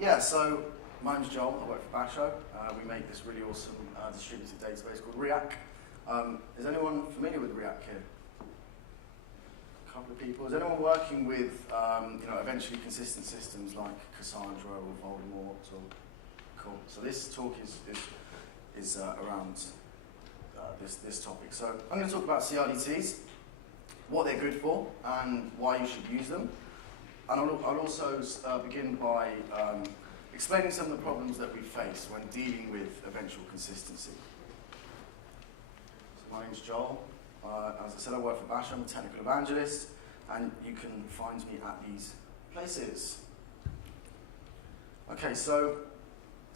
Yeah, so my name's Joel, I work for Basho. We make this really awesome distributed database called Riak. Is anyone familiar with Riak here? A couple of people. Is anyone working with eventually consistent systems like Cassandra or Voldemort? Or cool. So this talk is around this topic. So I'm going to talk about CRDTs, what they're good for, and why you should use them. And I'll also begin by explaining some of the problems that we face when dealing with eventual consistency. So my name's Joel. As I said, I work for Basho. I'm a technical evangelist, and you can find me at these places. Okay, so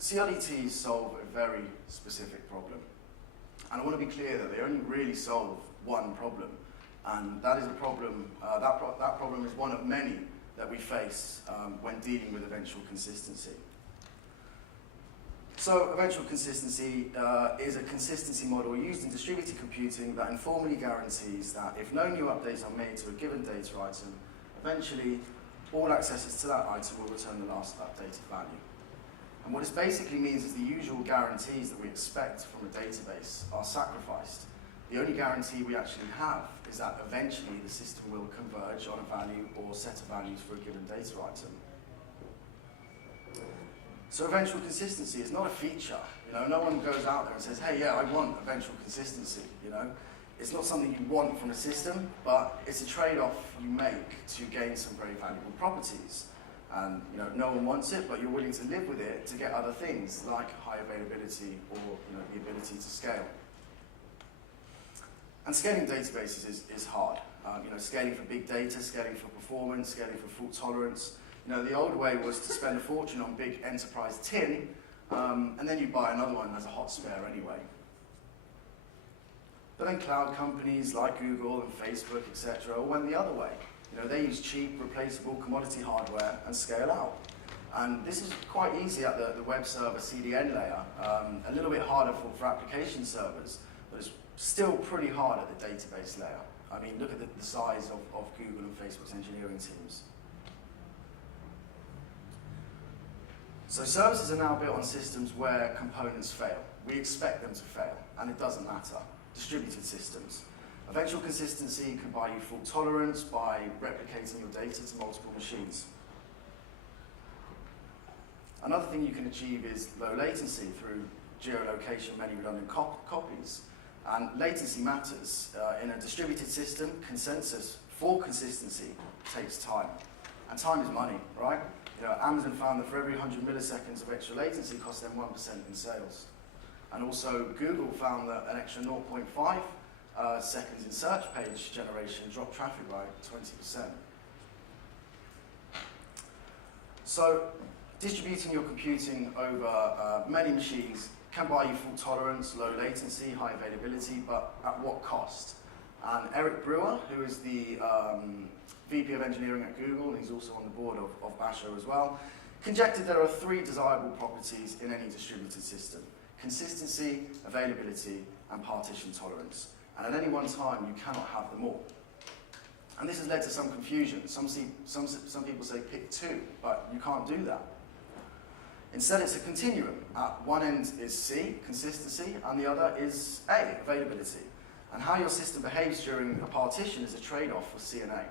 CRDTs solve a very specific problem. And I want to be clear that they only really solve one problem. And that is a problem, that problem is one of many that we face when dealing with eventual consistency. So eventual consistency is a consistency model used in distributed computing that informally guarantees that if no new updates are made to a given data item, eventually all accesses to that item will return the last updated value. And what this basically means is the usual guarantees that we expect from a database are sacrificed. The only guarantee we actually have is that eventually the system will converge on a value or set of values for a given data item. So eventual consistency is not a feature. No one goes out there and says, hey, yeah, I want eventual consistency. It's not something you want from a system, but it's a trade-off you make to gain some very valuable properties. And no one wants it, but you're willing to live with it to get other things like high availability or the ability to scale. And scaling databases is hard. Scaling for big data, scaling for performance, scaling for fault tolerance. The old way was to spend a fortune on big enterprise tin, and then you buy another one as a hot spare anyway. But then cloud companies like Google and Facebook, etc., went the other way. They use cheap, replaceable commodity hardware and scale out. And this is quite easy at the web server CDN layer, a little bit harder for application servers, but it's still pretty hard at the database layer. I mean, look at the size of Google and Facebook's engineering teams. So services are now built on systems where components fail. We expect them to fail, and it doesn't matter. Distributed systems. Eventual consistency can buy you fault tolerance by replicating your data to multiple machines. Another thing you can achieve is low latency through geo-replication, many redundant copies. And latency matters. In a distributed system, consensus for consistency takes time. And time is money, right? Amazon found that for every 100 milliseconds of extra latency costs them 1% in sales. And also Google found that an extra 0.5 seconds in search page generation dropped traffic by 20%. So distributing your computing over many machines can buy you fault tolerance, low latency, high availability, but at what cost? And Eric Brewer, who is the VP of Engineering at Google, and he's also on the board of Basho as well, conjectured there are 3 desirable properties in any distributed system: consistency, availability, and partition tolerance. And at any one time, you cannot have them all. And this has led to some confusion. Some people say pick 2, but you can't do that. Instead, it's a continuum. At one end is C, consistency, and the other is A, availability. And how your system behaves during a partition is a trade-off for C and A.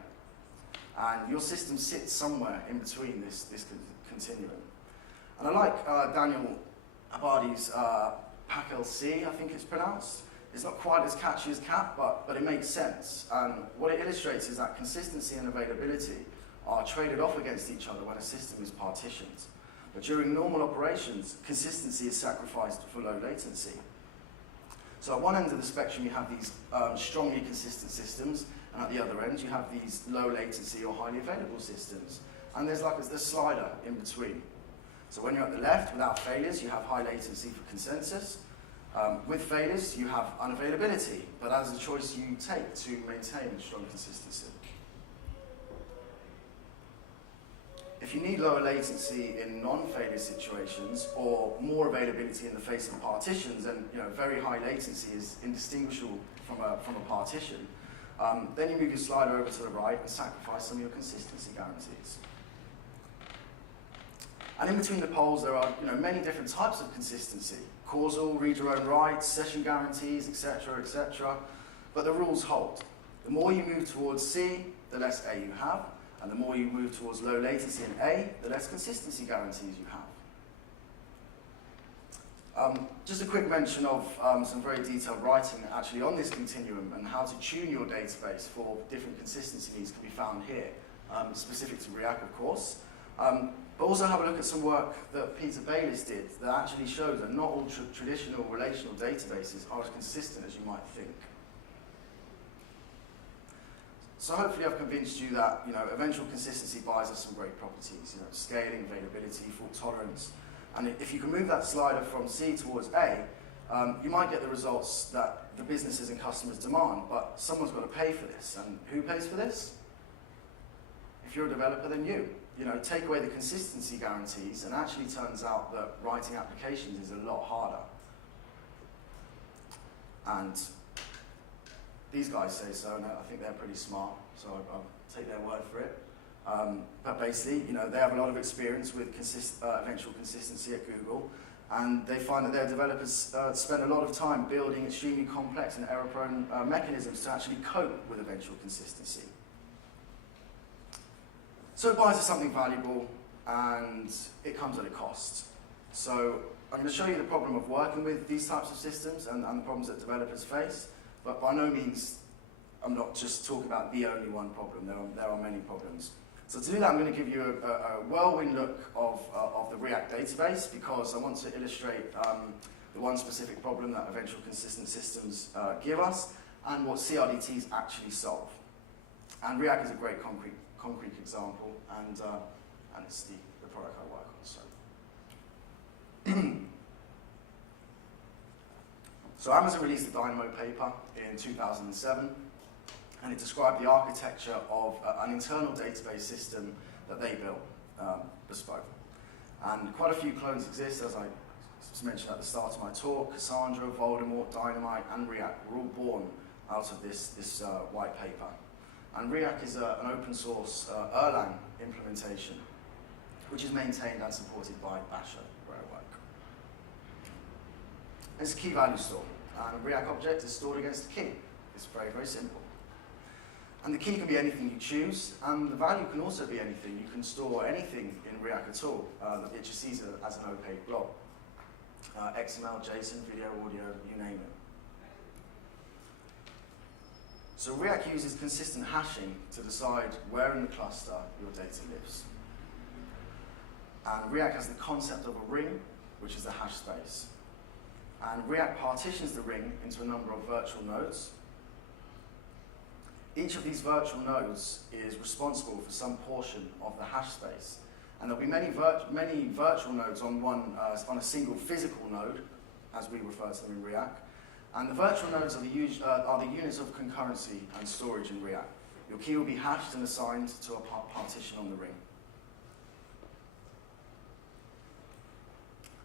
And your system sits somewhere in between this continuum. And I like Daniel Abadi's PAC-LC, I think it's pronounced. It's not quite as catchy as CAP, but it makes sense. And what it illustrates is that consistency and availability are traded off against each other when a system is partitioned. But during normal operations, consistency is sacrificed for low latency. So at one end of the spectrum, you have these strongly consistent systems, and at the other end, you have these low latency or highly available systems. And there's like a slider in between. So when you're at the left, without failures, you have high latency for consensus. With failures, you have unavailability, but that is a choice you take to maintain strong consistency. If you need lower latency in non-failure situations or more availability in the face of partitions, and very high latency is indistinguishable from a partition, then you move your slider over to the right and sacrifice some of your consistency guarantees. And in between the poles, there are many different types of consistency. Causal, read your own rights, session guarantees, etc., etc. But the rules hold. The more you move towards C, the less A you have. And the more you move towards low latency in A, the less consistency guarantees you have. Just a quick mention of some very detailed writing actually on this continuum and how to tune your database for different consistency needs can be found here, specific to Riak, of course. But also have a look at some work that Peter Bayliss did that actually shows that not all traditional relational databases are as consistent as you might think. So hopefully I've convinced you that eventual consistency buys us some great properties, scaling, availability, fault tolerance. And if you can move that slider from C towards A, you might get the results that the businesses and customers demand, but someone's got to pay for this. And who pays for this? If you're a developer, then you. Take away the consistency guarantees, and actually turns out that writing applications is a lot harder. And these guys say so, and I think they're pretty smart, so I'll take their word for it. But basically, they have a lot of experience with eventual consistency at Google, and they find that their developers spend a lot of time building extremely complex and error-prone mechanisms to actually cope with eventual consistency. So it buys us something valuable, and it comes at a cost. So I'm going to show you the problem of working with these types of systems and the problems that developers face, but by no means I'm not just talking about the only one problem. There are many problems. So to do that, I'm going to give you a whirlwind look of the Riak database, because I want to illustrate the one specific problem that eventual consistent systems give us, and what CRDTs actually solve. And Riak is a great concrete example, and it's the product I work on. So Amazon released the DYNAMO paper in 2007, and it described the architecture of an internal database system that they built, bespoke. And quite a few clones exist, as I mentioned at the start of my talk. Cassandra, Voldemort, Dynamite, and Riak were all born out of this white paper. And Riak is an open source Erlang implementation, which is maintained and supported by Basho, where I work. It's a key value store, and a Riak object is stored against a key. It's very, very simple. And the key can be anything you choose, and the value can also be anything. You can store anything in Riak at all. It just sees it as an opaque blob. XML, JSON, video, audio, you name it. So Riak uses consistent hashing to decide where in the cluster your data lives. And Riak has the concept of a ring, which is the hash space. And Riak partitions the ring into a number of virtual nodes. Each of these virtual nodes is responsible for some portion of the hash space. And there'll be many virtual nodes on a single physical node, as we refer to them in Riak. And the virtual nodes are the units of concurrency and storage in Riak. Your key will be hashed and assigned to a partition on the ring.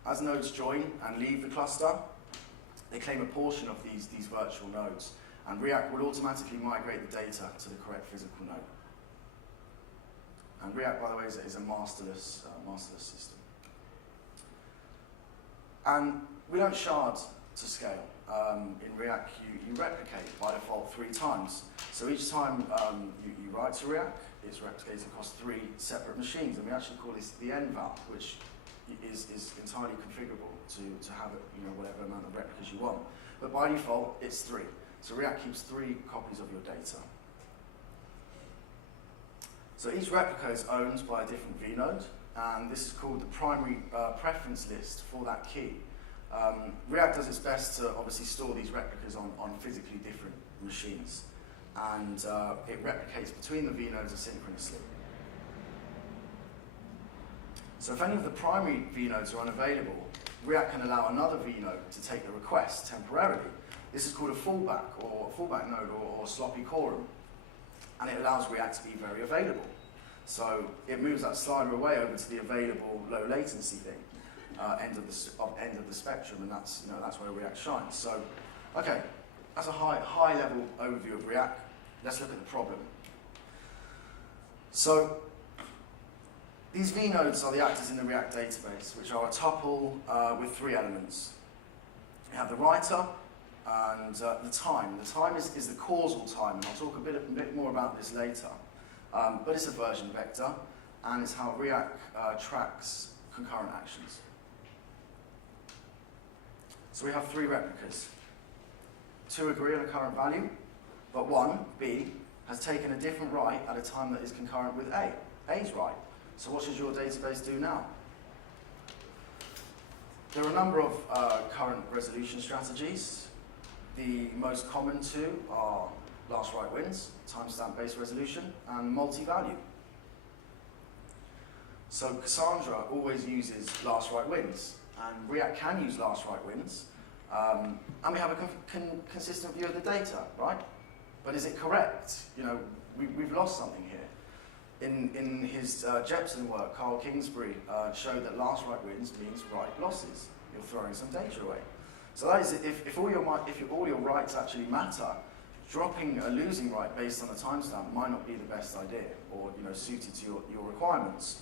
As nodes join and leave the cluster, they claim a portion of these virtual nodes. And Riak will automatically migrate the data to the correct physical node. And Riak, by the way, is a masterless system. And we don't shard to scale. In Riak, you replicate by default 3 times. So each time you write to Riak, it's replicated across 3 separate machines. And we actually call this the NVAL, which is entirely configurable to have whatever amount of replicas you want. But by default, it's 3. So Riak keeps 3 copies of your data. So each replica is owned by a different vnode, and this is called the primary preference list for that key. Riak does its best to obviously store these replicas on physically different machines, and it replicates between the vnodes asynchronously. So if any of the primary vnodes are unavailable, Riak can allow another vnode to take the request temporarily. This is called a fallback node or sloppy quorum, and it allows Riak to be very available. So it moves that slider away over to the available low latency thing, end of the spectrum, and that's where Riak shines. So, okay, that's a high level overview of Riak. Let's look at the problem. So These V nodes are the actors in the Riak database, which are a tuple with 3 elements. You have the writer and the time. The time is the causal time, and I'll talk a bit more about this later. But it's a version vector, and it's how Riak tracks concurrent actions. So we have 3 replicas. 2 agree on a current value, but 1, B, has taken a different write at a time that is concurrent with A. A's write. So what should your database do now? There are a number of current resolution strategies. The most common 2 are last write wins, timestamp-based resolution, and multi-value. So Cassandra always uses last write wins, and Riak can use last write wins, and we have a consistent view of the data, right? But is it correct? You know, we've lost something here. In his Jacobson work, Carl Kingsbury showed that last write wins means write losses. You're throwing some data away. So that is, if all your writes actually matter, dropping a losing write based on a timestamp might not be the best idea, or suited to your requirements.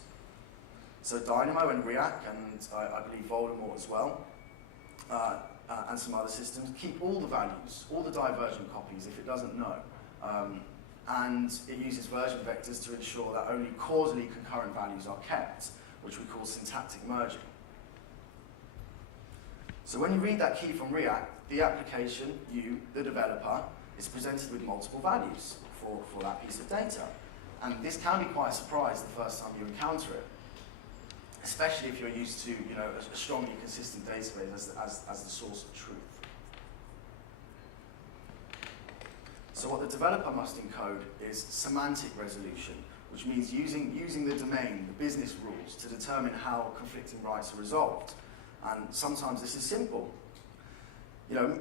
So DYNAMO and Riak, and I believe Voldemort as well, and some other systems, keep all the values, all the divergent copies if it doesn't know. And it uses version vectors to ensure that only causally concurrent values are kept, which we call syntactic merging. So when you read that key from Riak, the application, you, the developer, is presented with multiple values for that piece of data. And this can be quite a surprise the first time you encounter it, especially if you're used to a strongly consistent database as the source of truth. So what the developer must encode is semantic resolution, which means using the domain, the business rules, to determine how conflicting writes are resolved. And sometimes this is simple.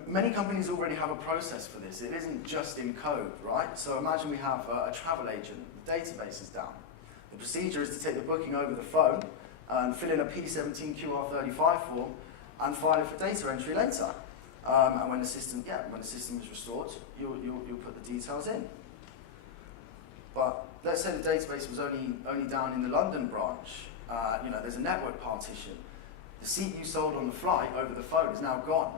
Many companies already have a process for this. It isn't just in code, right? So imagine we have a travel agent, the database is down. The procedure is to take the booking over the phone and fill in a P17 QR35 form and file it for data entry later. And when the system is restored, you'll put the details in. But let's say the database was only down in the London branch. There's a network partition. The seat you sold on the flight over the phone is now gone.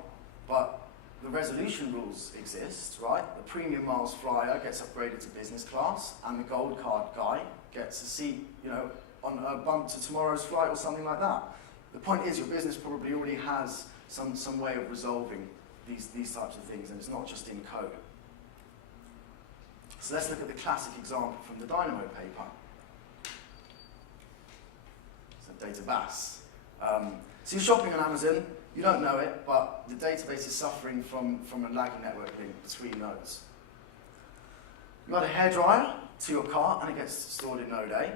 But the resolution rules exist, right? The premium miles flyer gets upgraded to business class, and the gold card guy gets a seat, on a bump to tomorrow's flight or something like that. The point is, your business probably already has some way of resolving these types of things, and it's not just in code. So let's look at the classic example from the DYNAMO paper. So data BAS. So you're shopping on Amazon, you don't know it, but the database is suffering from a lagging network link between nodes. You add a hairdryer to your cart, and it gets stored in node A.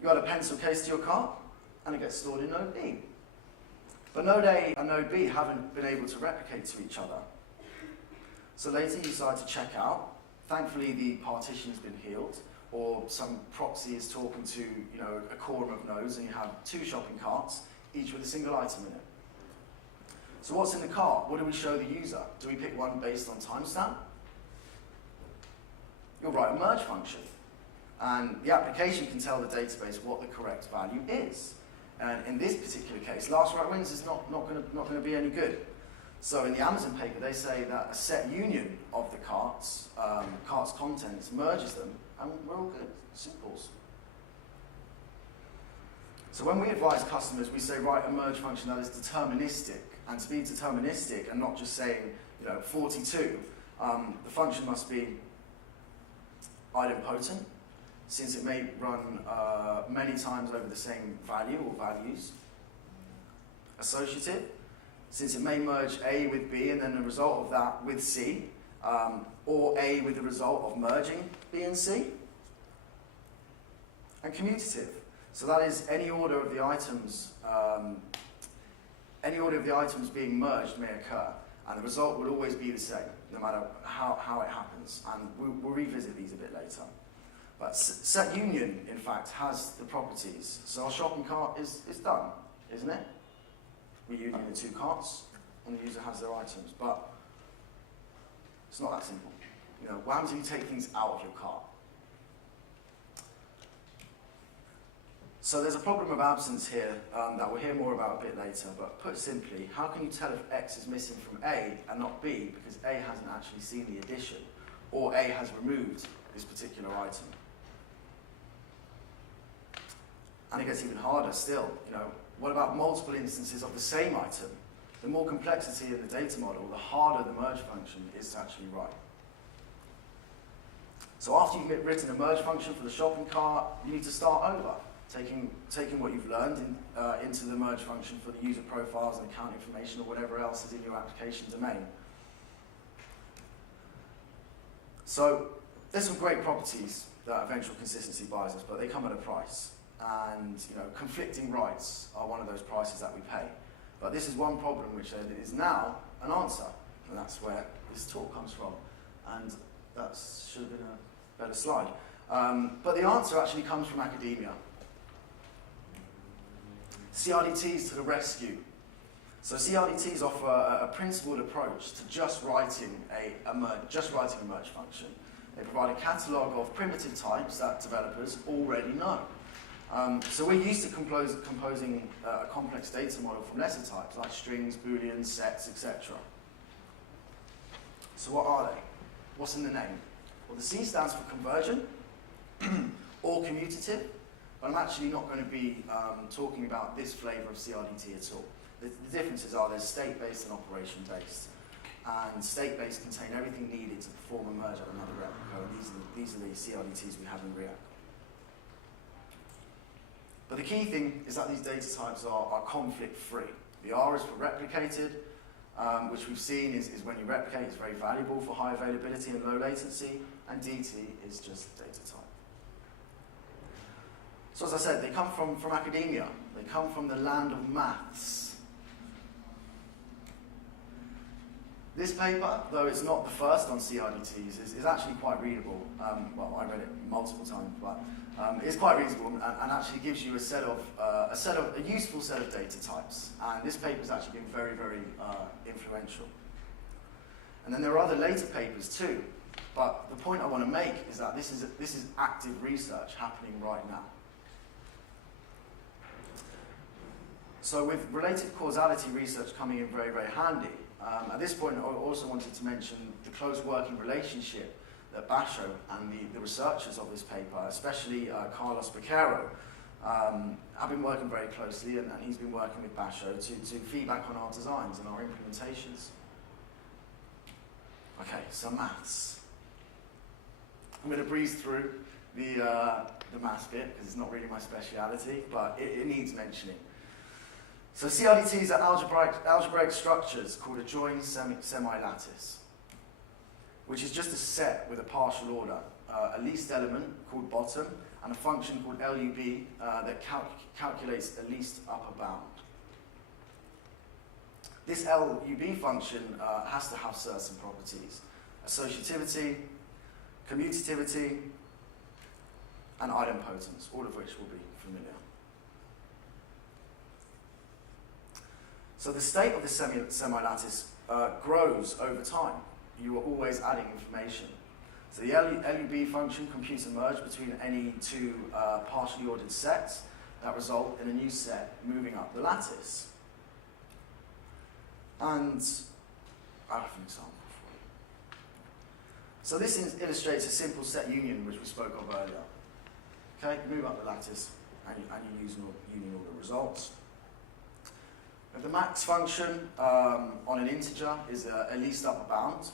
You add a pencil case to your cart, and it gets stored in node B. But node A and node B haven't been able to replicate to each other. So later you decide to check out. Thankfully the partition has been healed, or some proxy is talking to a quorum of nodes, and you have 2 shopping carts, each with a single item in it. So what's in the cart? What do we show the user? Do we pick one based on timestamp? You'll write a merge function. And the application can tell the database what the correct value is. And in this particular case, last write wins is not going to be any good. So in the Amazon paper, they say that a set union of the cart's contents merges them, and we're all good. Simples. So when we advise customers, we say write a merge function that is deterministic. And to be deterministic and not just saying 42, the function must be idempotent, since it may run many times over the same value or values. Associative, since it may merge A with B and then the result of that with C, or A with the result of merging B and C. And commutative, so that is any order of the items being merged may occur, and the result will always be the same, no matter how it happens. And we'll revisit these a bit later. But set union, in fact, has the properties. So our shopping cart is done, isn't it? We union the 2 carts, and the user has their items. But it's not that simple. What happens if you take things out of your cart? So there's a problem of absence here that we'll hear more about a bit later, but put simply, how can you tell if X is missing from A and not B because A hasn't actually seen the addition, or A has removed this particular item? And it gets even harder still, what about multiple instances of the same item? The more complexity in the data model, the harder the merge function is to actually write. So after you've written a merge function for the shopping cart, you need to start over, taking what you've learned into the merge function for the user profiles and account information or whatever else is in your application domain. So there's some great properties that eventual consistency buys us, but they come at a price. And conflicting rights are one of those prices that we pay. But this is one problem which is now an answer, and that's where this talk comes from. And that should have been a better slide. But the answer actually comes from academia. CRDTs to the rescue. So CRDTs offer a principled approach to just writing a merge function. They provide a catalogue of primitive types that developers already know. So we're used to composing a complex data model from lesser types like strings, booleans, sets, etc. So what are they? What's in the name? Well, the C stands for conversion or commutative, but I'm actually not going to be talking about this flavor of CRDT at all. The differences are there's state-based and operation-based. And state-based contain everything needed to perform a merge on another replica, and these are the CRDTs we have in Riak. But the key thing is that these data types are conflict-free. The R is for replicated, which we've seen is when you replicate, it's very valuable for high availability and low latency, and DT is just data type. So as I said, they come from academia. They come from the land of maths. This paper, though it's not the first on CRDTs, is actually quite readable. Well, I read it multiple times, but it's quite readable and actually gives you a useful set of data types. And this paper has actually been very, very influential. And then there are other later papers too. But the point I want to make is that this is active research happening right now. So with related causality research coming in very, very handy, at this point I also wanted to mention the close working relationship that Basho and the researchers of this paper, especially Carlos Becerro, have been working very closely, and he's been working with Basho to feedback on our designs and our implementations. Okay, some maths. I'm going to breeze through the maths bit because it's not really my speciality, but it needs mentioning. So CRDTs are algebraic structures called a joined semi-lattice, which is just a set with a partial order, a least element called bottom, and a function called LUB that calculates the least upper bound. This LUB function has to have certain properties: associativity, commutativity, and idempotence, all of which will be familiar. So the state of the semi-lattice grows over time. You are always adding information. So the LUB function computes a merge between any two partially ordered sets that result in a new set moving up the lattice. And I have an example for you. So this illustrates a simple set union which we spoke of earlier. Okay, you move up the lattice and you use union order results. And the max function on an integer is a least upper bound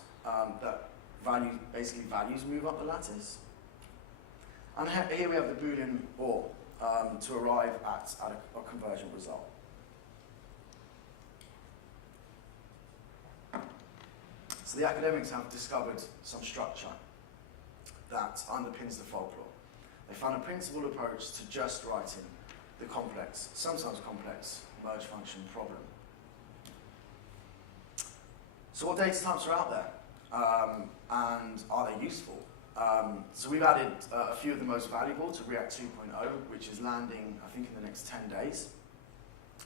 that basically values move up the lattice. And here we have the Boolean OR to arrive at a convergent result. So the academics have discovered some structure that underpins the folklore. They found a principled approach to just writing the complex, sometimes complex, merge function problem. So what data types are out there? And are they useful? So we've added a few of the most valuable to Riak 2.0, which is landing, I think, in the next 10 days.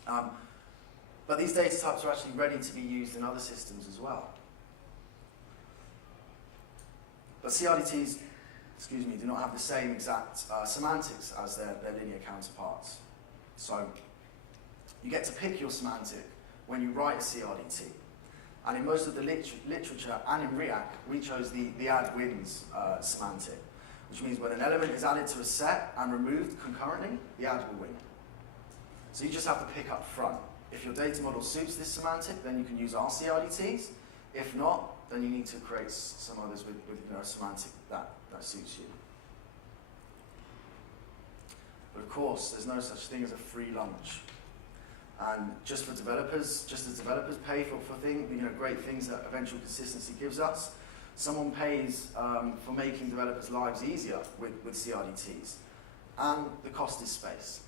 But these data types are actually ready to be used in other systems as well. But CRDTs do not have the same exact semantics as their linear counterparts. So you get to pick your semantic when you write a CRDT. And in most of the literature and in Riak, we chose the add wins semantic, which means when an element is added to a set and removed concurrently, the add will win. So you just have to pick up front. If your data model suits this semantic, then you can use our CRDTs. If not, then you need to create some others with a semantic that suits you. But of course, there's no such thing as a free lunch. And just as developers pay for great things that eventual consistency gives us, someone pays for making developers' lives easier with CRDTs. And the cost is space.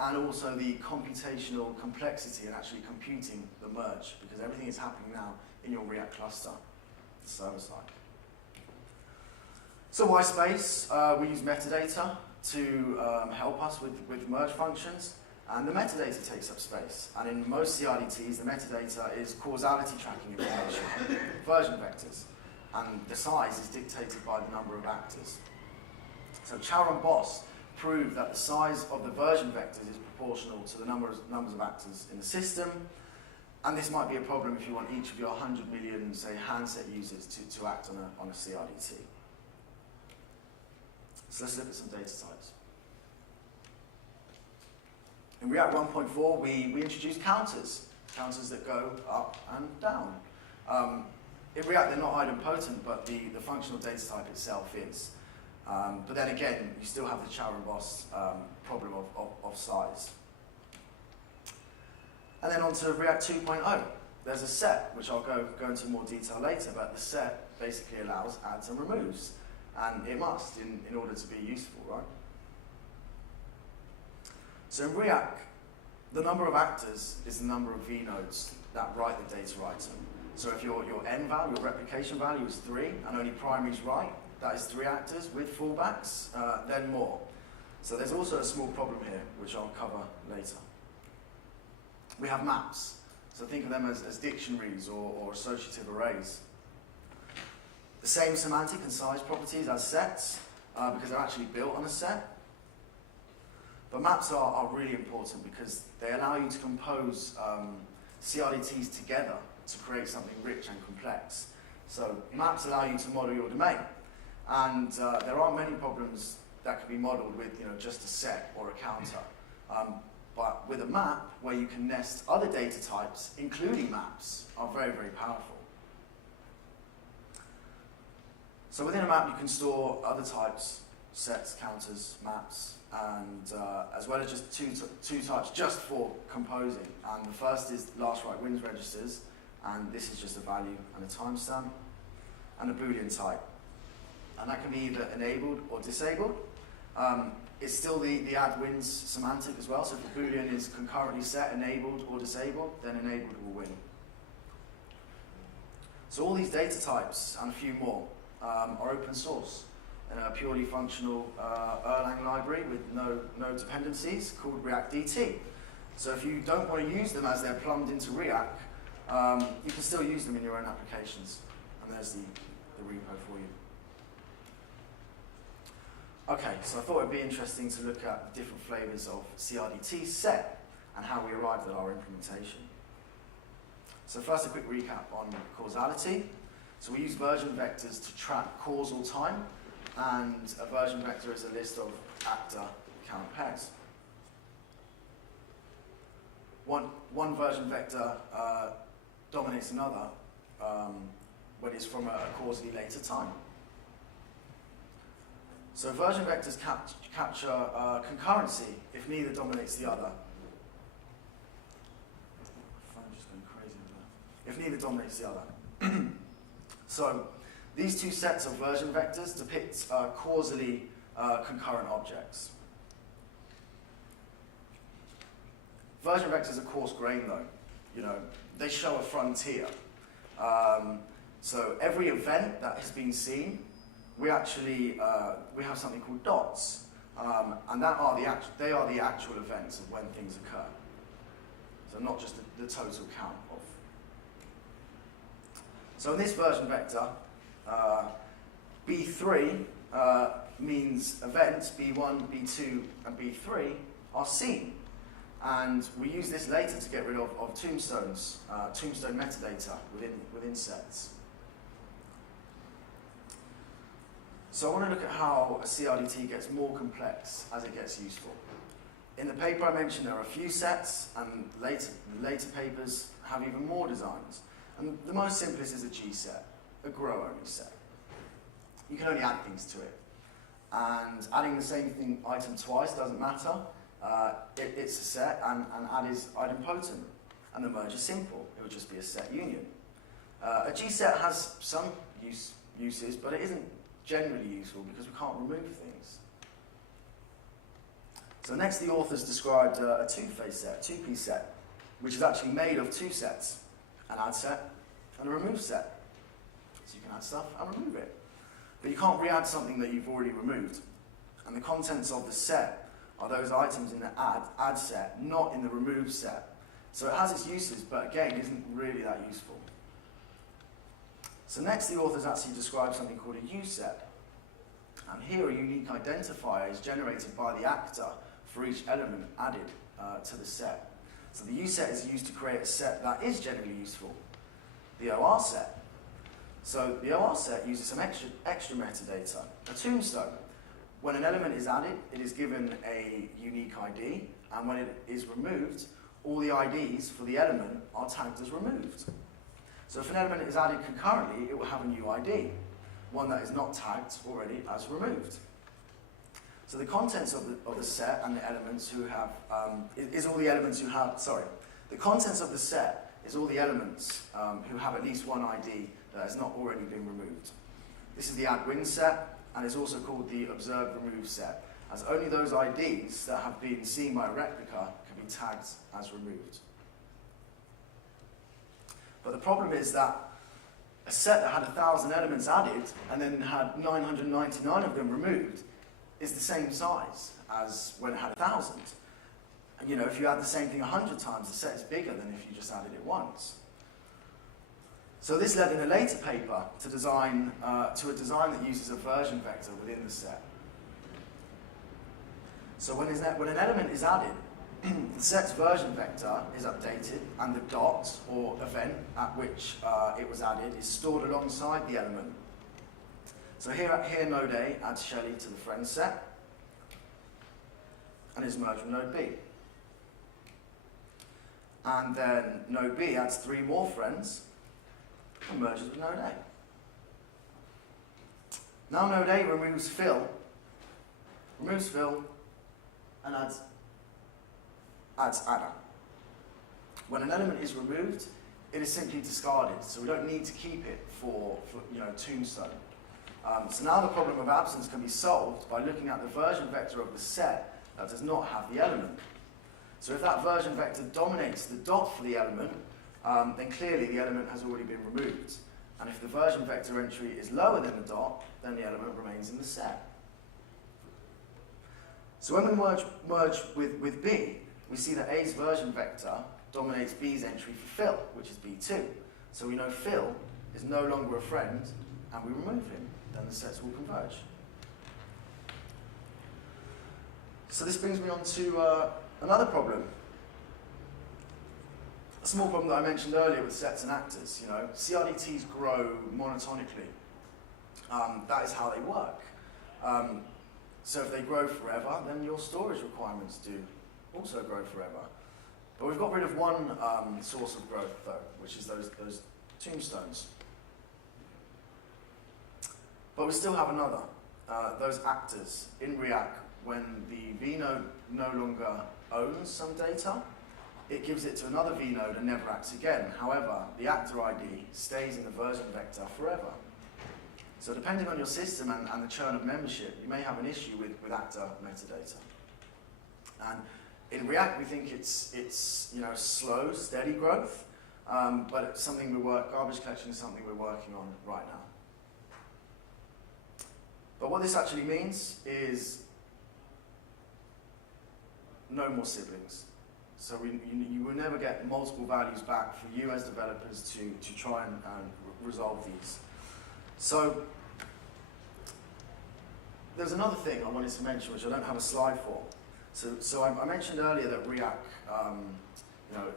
And also the computational complexity and actually computing the merge, because everything is happening now in your Riak cluster, the server side. So why space? We use metadata to help us with merge functions, and the metadata takes up space. And in most CRDTs, the metadata is causality tracking information, version vectors, and the size is dictated by the number of actors. So Charron-Bost proved that the size of the version vectors is proportional to the numbers of actors in the system, and this might be a problem if you want each of your 100 million, say, handset users to act on a CRDT. So let's look at some data types. In Riak 1.4, we introduced counters that go up and down. In Riak, they're not idempotent, but the functional data type itself is. But then again, you still have the Charron-Bost problem of size. And then on to Riak 2.0. There's a set, which I'll go into more detail later, but the set basically allows adds and removes. And it must in order to be useful, right? So in Riak, the number of actors is the number of vnodes that write the data item. So if your n value, your replication value is 3, and only primaries write, that is 3 actors with fallbacks, then more. So there's also a small problem here, which I'll cover later. We have maps. So think of them as dictionaries or associative arrays. The same semantic and size properties as sets, because they're actually built on a set. But maps are really important because they allow you to compose CRDTs together to create something rich and complex. So maps allow you to model your domain. And there aren't many problems that can be modeled with just a set or a counter. But with a map, where you can nest other data types, including maps, are very, very powerful. So within a map, you can store other types, sets, counters, maps, and as well as just two types just for composing. And the first is last write wins registers, and this is just a value and a timestamp, and a Boolean type. And that can be either enabled or disabled. It's still the add wins semantic as well, so if the Boolean is concurrently set, enabled or disabled, then enabled will win. So all these data types, and a few more, are open source in a purely functional Erlang library with no dependencies called Riak DT. So if you don't want to use them as they're plumbed into Riak, you can still use them in your own applications. And there's the repo for you. Okay, so I thought it'd be interesting to look at the different flavors of CRDT set and how we arrived at our implementation. So first, a quick recap on causality. So we use version vectors to track causal time, and a version vector is a list of actor count pairs. One version vector dominates another when it's from a causally later time. So version vectors capture concurrency if neither dominates the other. I'm just going crazy with that. If neither dominates the other. So these two sets of version vectors depict causally concurrent objects. Version vectors are coarse-grained though. They show a frontier. So every event that has been seen, we actually we have something called dots, and they are the actual events of when things occur. So not just the total count of. So in this version vector, B3 means events B1, B2, and B3 are seen. And we use this later to get rid of tombstones, tombstone metadata within sets. So I want to look at how a CRDT gets more complex as it gets useful. In the paper I mentioned there are a few sets, and later papers have even more designs. And the most simplest is a G set, a grow-only set. You can only add things to it. And adding the same item twice doesn't matter. It's a set, and add is idempotent. And the merge is simple. It would just be a set union. A G set has some uses, but it isn't generally useful because we can't remove things. So next the authors described a two-phase set, two-piece set, which is actually made of two sets, an add set and a remove set. So you can add stuff and remove it. But you can't re-add something that you've already removed. And the contents of the set are those items in the add set, not in the remove set. So it has its uses, but again, isn't really that useful. So next the authors actually describe something called a use set. And here a unique identifier is generated by the actor for each element added to the set. So the use set is used to create a set that is generally useful, the OR set. So the OR set uses some extra metadata, a tombstone. When an element is added, it is given a unique ID, and when it is removed, all the IDs for the element are tagged as removed. So if an element is added concurrently, it will have a new ID, one that is not tagged already as removed. So the contents of the set and the elements who have, the contents of the set is all the elements who have at least one ID that has not already been removed. This is the add-win set, and it's also called the observe-remove set, as only those IDs that have been seen by a replica can be tagged as removed. But the problem is that a set that had 1,000 elements added and then had 999 of them removed is the same size as when it had 1,000. And if you add the same thing 100 times, the set is bigger than if you just added it once. So this led in a later paper to a design that uses a version vector within the set. So when an element is added, the set's version vector is updated, and the dot, or event, at which it was added is stored alongside the element. So here node A adds Shelley to the friends set, and is merged with node B. And then node B adds 3 more friends, and merges with node A. Now node A removes Phil, and adds Anna. When an element is removed, it is simply discarded, so we don't need to keep it for Tombstone. So now the problem of absence can be solved by looking at the version vector of the set that does not have the element. So if that version vector dominates the dot for the element, then clearly the element has already been removed. And if the version vector entry is lower than the dot, then the element remains in the set. So when we merge with B, we see that A's version vector dominates B's entry for Phil, which is B2. So we know Phil is no longer a friend, and we remove him. Then the sets will converge. So this brings me on to another problem. A small problem that I mentioned earlier with sets and actors. CRDTs grow monotonically. That is how they work. So if they grow forever, then your storage requirements do also grow forever. But we've got rid of one source of growth, though, which is those tombstones. But we still have another, those actors in Riak. When the vnode no longer owns some data, it gives it to another vnode and never acts again. However, the actor ID stays in the version vector forever. So depending on your system and the churn of membership, you may have an issue with actor metadata. And in Riak, we think it's slow, steady growth, but it's something garbage collection is something we're working on right now. But what this actually means is no more siblings. So you will never get multiple values back for you as developers to try and resolve these. So there's was another thing I wanted to mention, which I don't have a slide for. So I mentioned earlier that Riak,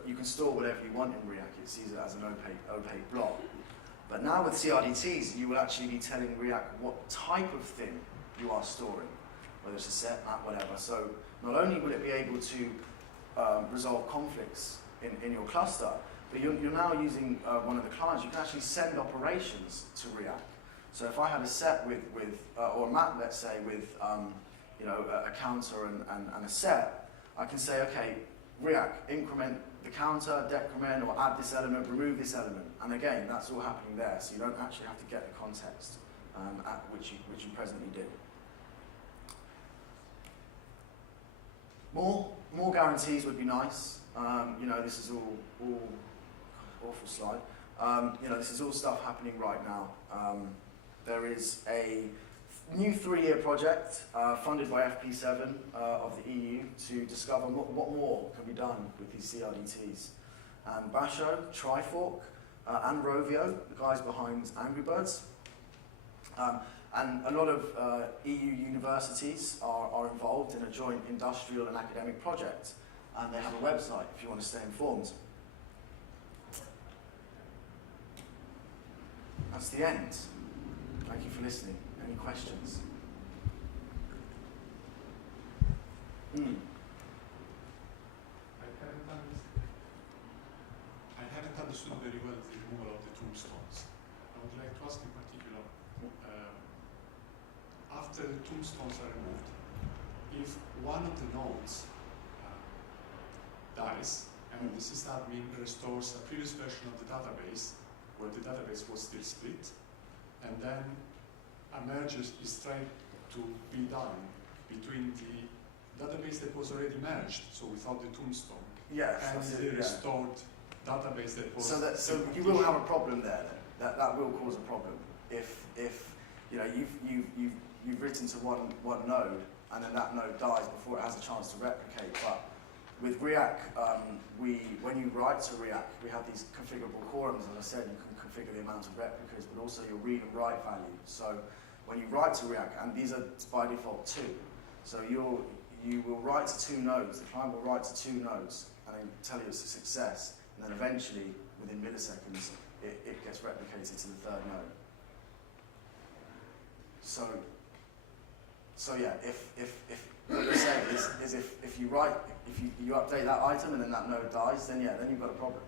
you can store whatever you want in Riak. It sees it as an opaque block. But now with CRDTs, you will actually be telling Riak what type of thing you are storing, whether it's a set, map, whatever. So not only will it be able to resolve conflicts in your cluster, but you're now using one of the clients. You can actually send operations to Riak. So if I had a set or a map, let's say, with a counter and a set, I can say, okay, Riak, increment the counter, decrement, or add this element, remove this element. And again, that's all happening there, so you don't actually have to get the context which you presently do. More guarantees would be nice. This is all awful slide. This is all stuff happening right now. There is a new 3-year project funded by FP7 of the EU to discover what more can be done with these CRDTs. And Basho, Trifork, and Rovio, the guys behind Angry Birds. And a lot of EU universities are involved in a joint industrial and academic project. And they have a website if you want to stay informed. That's the end. Thank you for listening. Any questions? I haven't understood very well the removal of the tombstones. I would like to ask in particular, after the tombstones are removed, if one of the nodes dies and the sysadmin restores a previous version of the database where the database was still split, and then a merge is trying to be done between the database that was already merged, so without the tombstone, yes, and the restored database that was. So you will have a problem there. Then. That will cause a problem if you've written to one node and then that node dies before it has a chance to replicate. But with Riak, when you write to Riak, we have these configurable quorums. As I said, you can configure the amount of replicas, but also your read and write value. So when you write to Riak, and these are by default 2, so you will write to 2 nodes. The client will write to 2 nodes and then tell you it's a success, and then eventually, within milliseconds, it gets replicated to the 3rd node. So yeah, what you're saying is if you update that item and then that node dies, then you've got a problem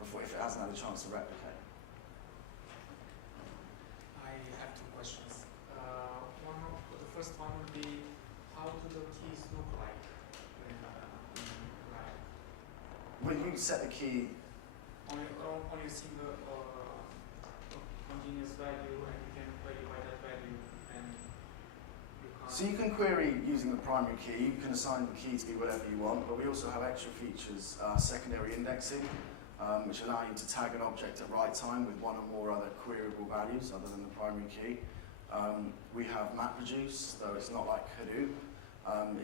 if it hasn't had a chance to replicate. I have 2 questions. The first one would be, how do the keys look like in Riak? Well, you set the key. Only see the continuous value, and you can query by that value, and you can't. So you can query using the primary key. You can assign the key to be whatever you want, but we also have extra features, secondary indexing, which allow you to tag an object at write time with 1 or more other queryable values other than the primary key. We have MapReduce, though it's not like Hadoop.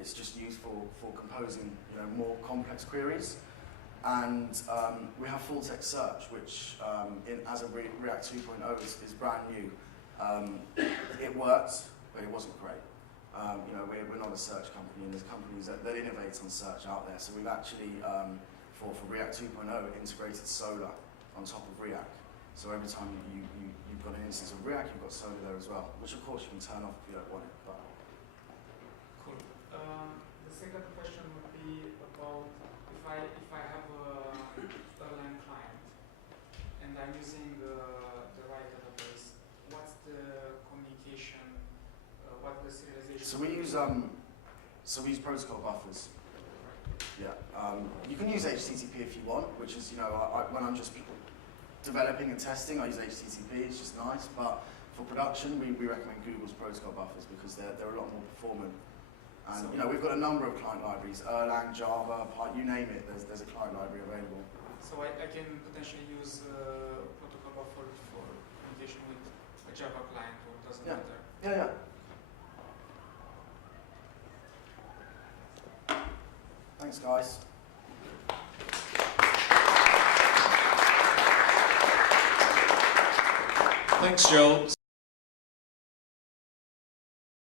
It's just useful for composing more complex queries. And we have full text search, which as of Riak 2.0 is brand new. It worked, but it wasn't great. We're not a search company, and there's companies that innovate on search out there. So we've actually, for Riak 2.0, integrated Solar on top of Riak. So every time you've got an instance of Riak, you've got Solar there as well, which of course you can turn off if you don't want it. But. Cool. The second question would be about if I have a Erlang client and I'm using the right database, what's the communication? What's the serialization? So we use protocol buffers. Yeah. You can use HTTP if you want, which is when I'm just developing and testing, I use HTTP. It's just nice, but for production, we recommend Google's protocol buffers because they're a lot more performant. And we've got a number of client libraries: Erlang, Java, Python, you name it. There's a client library available. So I can potentially use protocol buffer for communication with a Java client, or it doesn't matter. Yeah. Thanks, guys. Thanks, Joel.